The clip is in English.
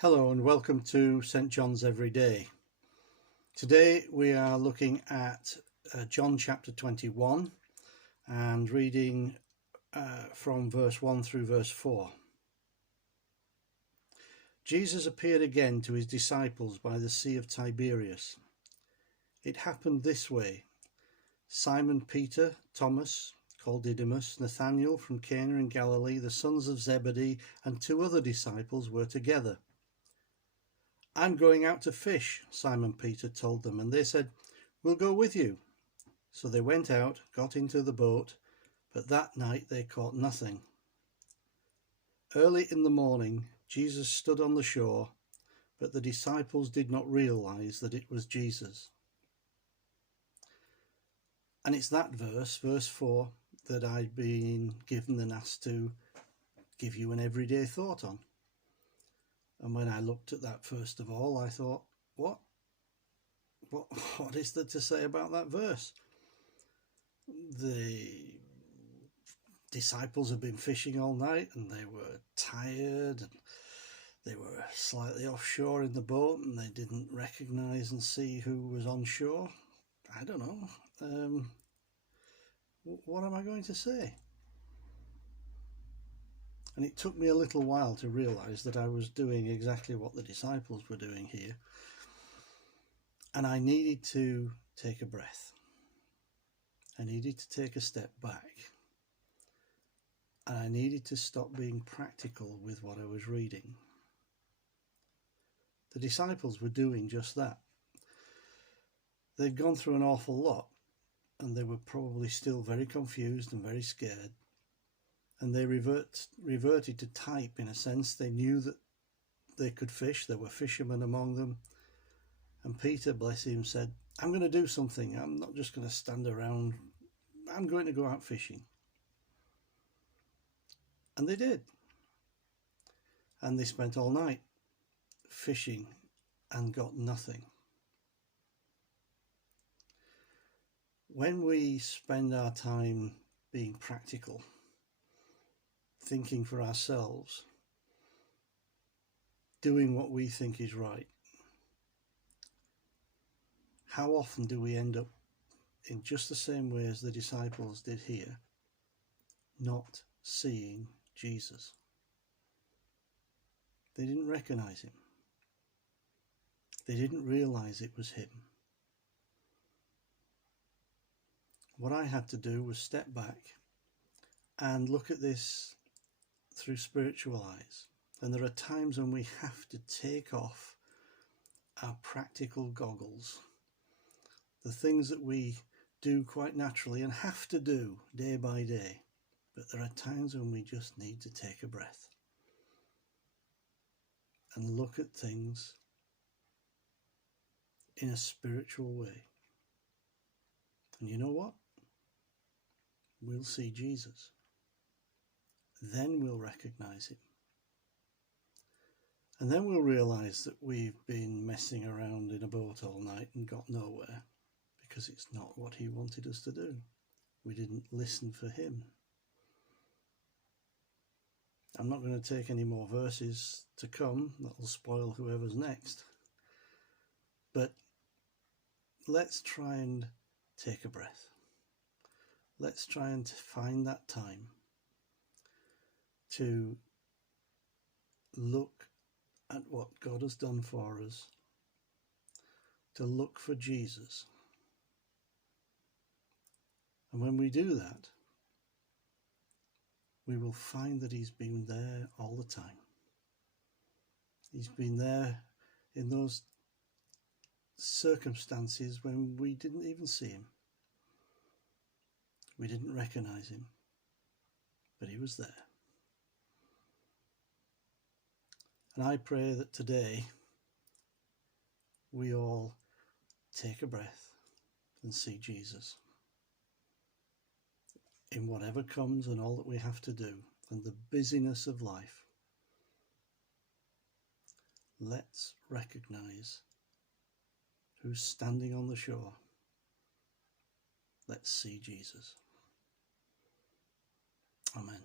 Hello and welcome to St John's Every Day. Today we are looking at John chapter 21 and reading from verse 1 through verse 4. Jesus appeared again to his disciples by the Sea of Tiberias. It happened this way. Simon Peter, Thomas, called Didymus, Nathanael from Cana in Galilee, the sons of Zebedee, and two other disciples were together. "I'm going out to fish," Simon Peter told them, and they said, "We'll go with you." So they went out, got into the boat, but that night they caught nothing. Early in the morning, Jesus stood on the shore, but the disciples did not realize that it was Jesus. And it's that verse 4, that I'd been given and asked to give you an everyday thought on. And when I looked at that, first of all, I thought, what is there to say about that verse? The disciples had been fishing all night and they were tired and they were slightly offshore in the boat and they didn't recognize and see who was on shore. I don't know. What am I going to say? And it took me a little while to realize that I was doing exactly what the disciples were doing here. And I needed to take a breath. I needed to take a step back. And I needed to stop being practical with what I was reading. The disciples were doing just that. They'd gone through an awful lot, and they were probably still very confused and very scared. And they reverted to type in a sense. They knew that they could fish. There were fishermen among them. And Peter, bless him, said, "I'm going to do something. I'm not just going to stand around. I'm going to go out fishing." And they did. And they spent all night fishing and got nothing. When we spend our time being practical, thinking for ourselves, doing what we think is right, how often do we end up in just the same way as the disciples did here, not seeing Jesus? They didn't recognize him. They didn't realize it was him. What I had to do was step back and look at this through spiritual eyes. And there are times when we have to take off our practical goggles, the things that we do quite naturally and have to do day by day. But there are times when we just need to take a breath and look at things in a spiritual way. And you know what? We'll see Jesus. Then we'll recognize him. And then we'll realize that we've been messing around in a boat all night and got nowhere, because it's not what he wanted us to do. We didn't listen for him. I'm not going to take any more verses to come. That'll spoil whoever's next. But let's try and take a breath. Let's try and find that time to look at what God has done for us, to look for Jesus. And when we do that, we will find that he's been there all the time. He's been there in those circumstances when we didn't even see him. We didn't recognize him, but he was there. And I pray that today we all take a breath and see Jesus in whatever comes and all that we have to do and the busyness of life. Let's recognize who's standing on the shore. Let's see Jesus. Amen.